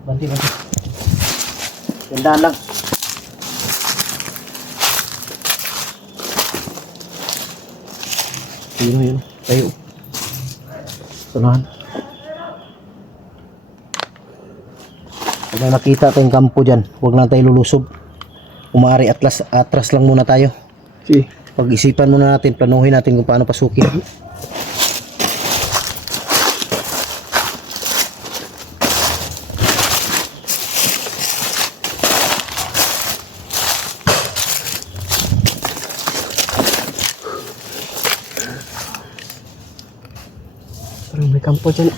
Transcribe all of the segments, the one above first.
Banti. Gandaan lang. Yun. Tayo. Sunahan. Pag may makita tayong kampo dyan, huwag na tayo lulusob. Umari atras lang muna tayo. Sige. Pag-isipan muna natin, planuhin natin kung paano pasukin. Parang may kampo dyan.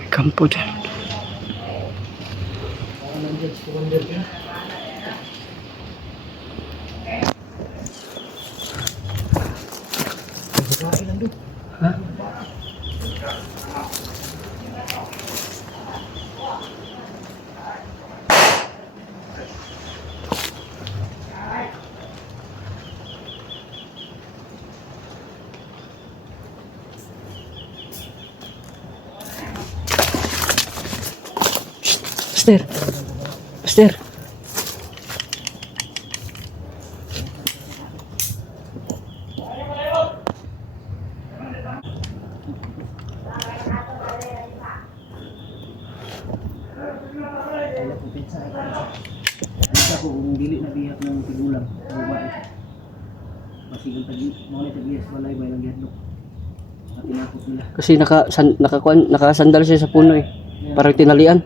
May kampo dyan. Ha? Master. Isa ko kung dili na biyak ng tigulang. Pasigang tagiyas walay ba ng gihadlok. At tinakot nila. Kasi nakasandal siya sa puno eh. Parang tinalian.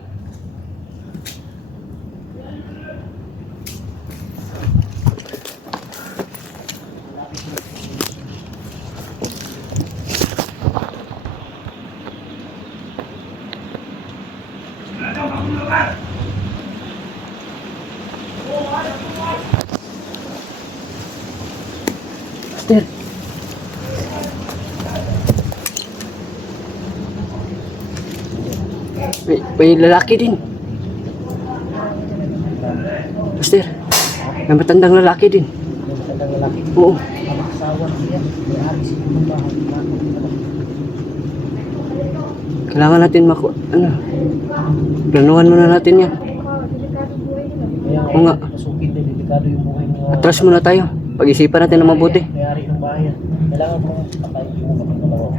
Master. May lalaki din. Master. May matandang lalaki din. Matandang lalaki. Oo. Mag-asawa siya. May-ari siya ng bahay. Kailangan natin planuhan muna natin yan. Oo nga. Pasukin din, delikado yung buhay mo. Atras muna tayo. Pag-isipan natin na mabuti. May-ari ng bahay. Kailangan mo patay mo kapag malawa.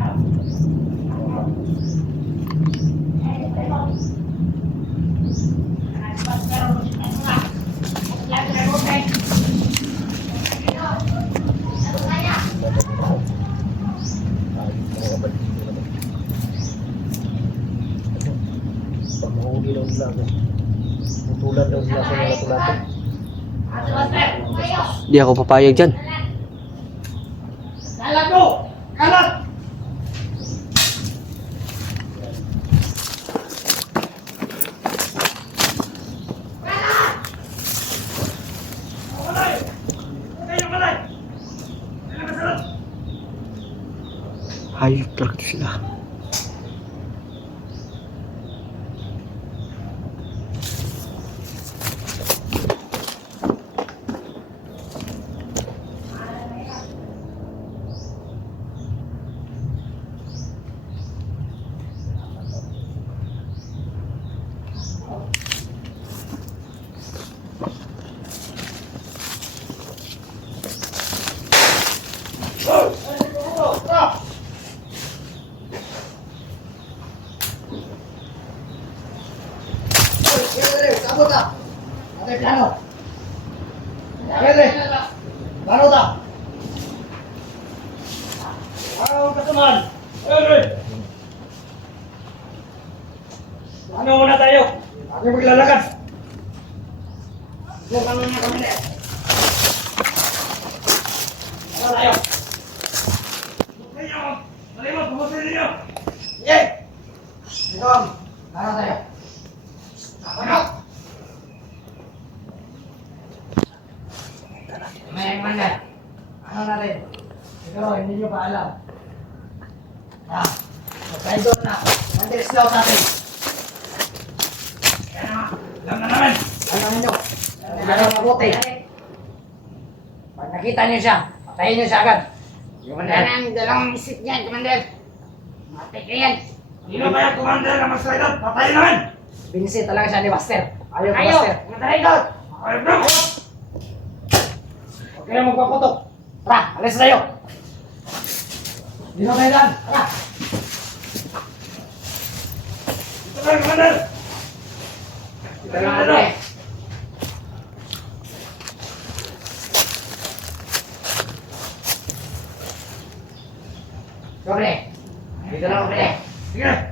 Pag mahuli daw nila ako, putulan daw nila sa mga tulatin. Di ako papayag dyan. Kalat mo! Kalat! Hayop talaga sila. Sabot ka! Ate, plano! Pwede! Plano ta! Plano ka naman! Pwede! Plano muna tayo! Ako maglalakad! Bukan muna kami na! Plano tayo! Bukan nyo! Malimot! Bukusin ninyo! Yay! Ito! Plano tayo! Ano? May mana? Ano natin? Siguro hindi nyo pa alam. Magkain doon na. Mandis daw sa atin. Kaya na, alam na namin. Alam nyo. Alam mabuti. Pag nakita nyo siya, Patayin niyo siya agad. Wala nang dalawang isip niyan, Commander. Matay ka yan. Sino ba yung commander na mag-strike Patayin namin! Binisit talaga siya ni Buster. Ayaw ko, Ayaw! Buster. Matay doon! Ayaw na! Huwag kayo magpaputok. Tara, alis tayo. Dino kayo lang. Tara. Ito ba yung commander? Dito lang natin. Sobre. Dito lang, sobre. Sige!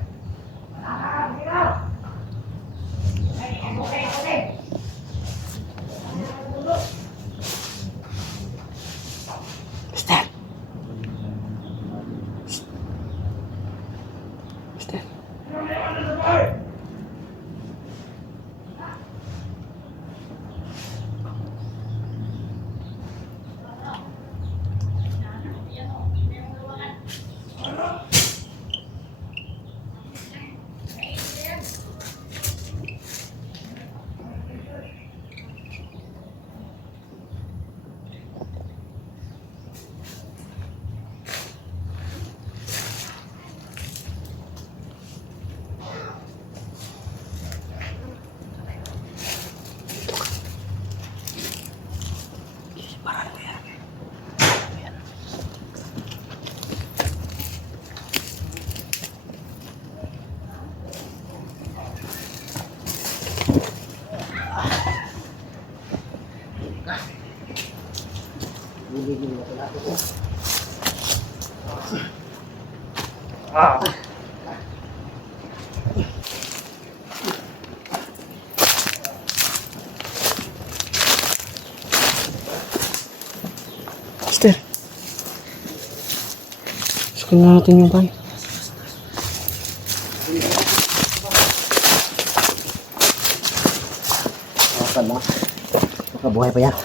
Master. Sukin na natin yung pan. Akan na. Makabuhay pa yan.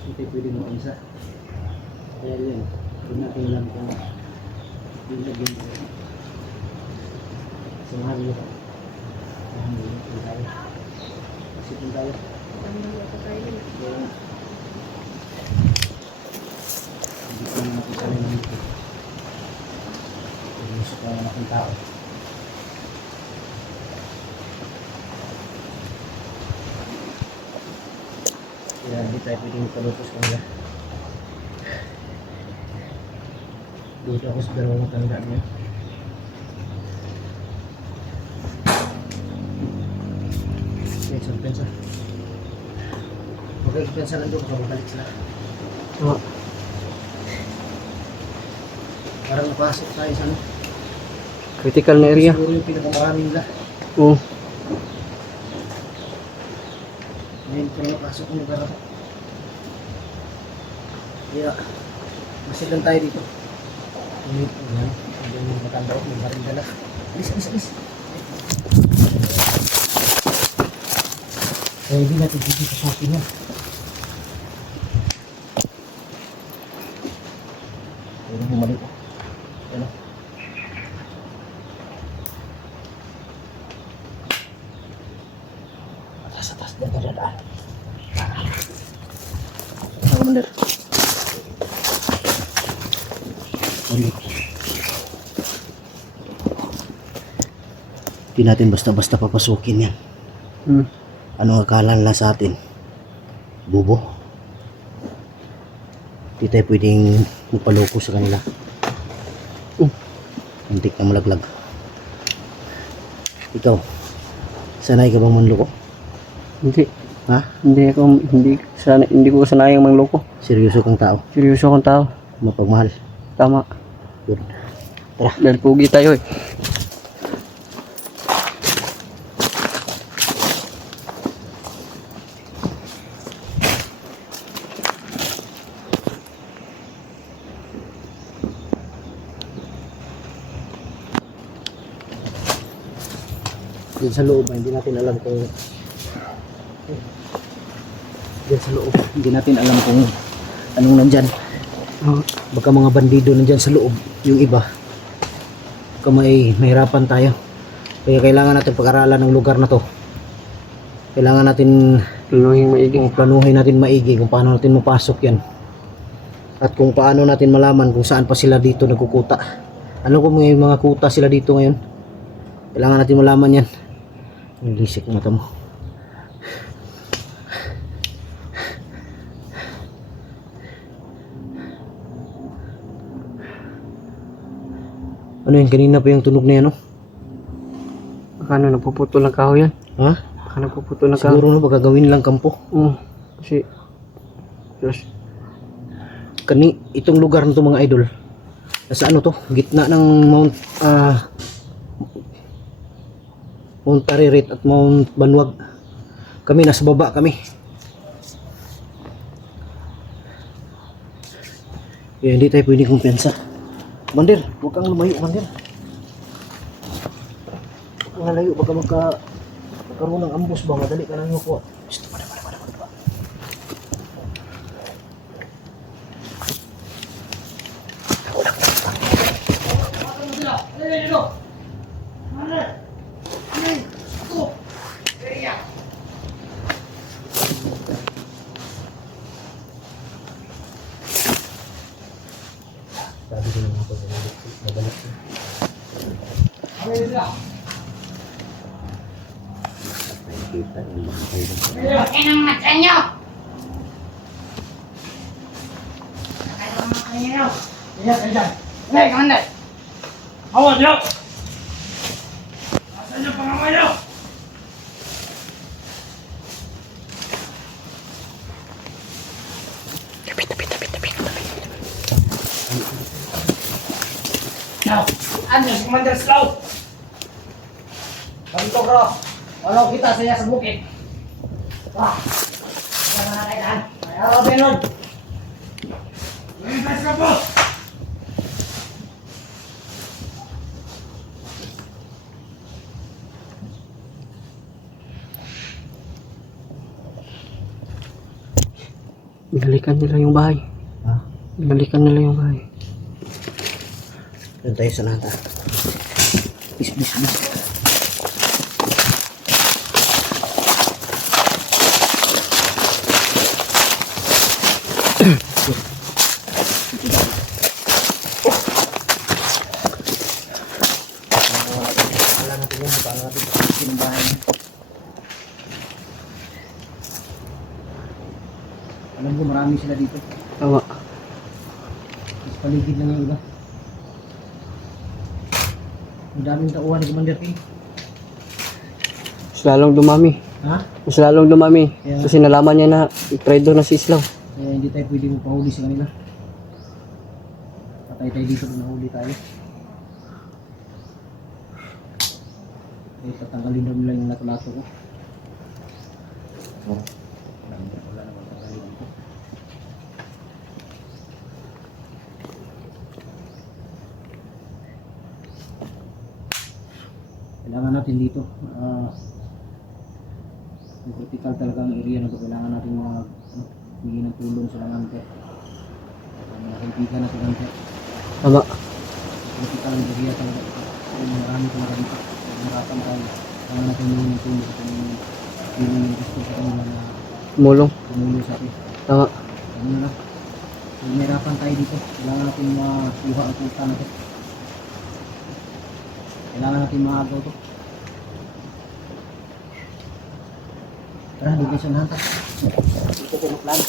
Hindi pwede mo isa. Kaya yun, huwag natin alam kung yung lagyan ko. Samahan mo ka. Samahan mo kung tayo. Kasi kung tayo. Hindi ko naman natin sanay naman ito. Gusto ko naman akong tao. Kaya hindi tayo pwedeng magpalutos kanila. Dito ako sa dalawang matanda niya. Okay, so pensa. Okay, pensa lang doon, makabalik sila. Oo. Parang napasok tayo sa ano. Critical na area. Siguro yung pinakamarami nila. Oo. Ngayon ko na napasok yung lugar na to. Kaya, masid lang tayo dito. Ngunit, yan. Hindi yung matanda ko, may marinda na. Alis, alis, alis. Kaya hindi natin dito sa shopping yan. Pwede bumalik ko. Ano? Atas, atas. Daan. Ano, Commander? Ulit. Hindi natin basta-basta papasukin yan. Hmm. Ano ang akala nila sa atin? Bubo. Hindi tayo pwedeng magpaloko sa kanila. Antik na malaglag. Ikaw, sanay ka bang manloko? Hindi. Ha? Hindi ko sanayang mangloko. Seryoso kang tao? Seryoso akong tao. Mapagmahal? Tama. Good. Tara. Dahil pugi tayo eh. Diyan sa loob, hindi natin alam kung diyan sa loob, hindi natin alam kung anong nandyan. Baka mga bandido nandyan sa loob, yung iba. Baka mahirapan tayo. Kaya kailangan natin pag-aralan ng lugar na to. Kailangan natin planuhin natin maigi kung paano natin mapasok yan. At kung paano natin malaman kung saan pa sila dito nagkukuta. Ano kung may mga kuta sila dito ngayon? Kailangan natin malaman yan. Nilisik mata mo. Ano yun? Kanina pa yung tunog na yan, no? Baka ano, napuputol ng kahoy yan. Ha? Baka napuputol ng kahoy. Siguro na baka gawin lang kampo. Kasi, yes. Itong lugar na to mga idol. Nasa ano to? Gitna ng Mount Taririt at Mount Banwag. Kami nasa baba kami. Kaya hindi tayo pwedeng kumpiyansa. Commander, huwag kang lumayo, Commander. Huwag kang lalayo, baka magkaroon ng ambus ba? Madali ka lang yung kuha. Sabi ko naman ako, mabalik ko. Nakikita yung mga kayo. Laki ng mata nyo! Laki ng mata nyo! Ayan. Hey, Commander! Awan niyo! Nasaan yung pangamay niyo? Now, ano si Commander Scout? Ganito bro. Wala kita saya sa bukid. Wah. Ano na kailan? Ayaw Benon. Lumipes ka po! Binalikan nila yung bahay. Ha? Binalikan nila yung bahay. Doon tayo sa nata. Bis. Wala natin yan, baka natin pagkasin ng bahay niya. Alam ko marami sila dito. Tama. Mas paligid lang yung iba. Ang daming tauhan ni Commander King. Mas lalong dumami. Ha? Mas lalong dumami. Yeah. Kasi nalaman niya na traitor na si Islam. Kaya hindi tayo pwede magpahuli sa kanila. Patay tayo dito kung nahuli tayo. Kaya tatanggalin daw nila yung lato-lato ko. Oh. Wala na magtanggalin dito. Kailangan natin dito. Yung critical talaga ang area na ito. Kailangan natin humingi ng tulong sa mga hunter. Mga kaibigan natin hunter. Tama. Critical ang area talaga ito. Marami talaga dito. Mahirapan tayo. Kailangan natin humingi ng tulong sa kanyang yung gusto sa kanila na Tumulong. tumulong sa atin. Tama. Ano na lang. Kung mahirapan tayo dito, kailangan natin makuha ang puta natin. Kailangan natin maagaw to. Tara, hindi kayo sa nahanta. Ito ko na plan.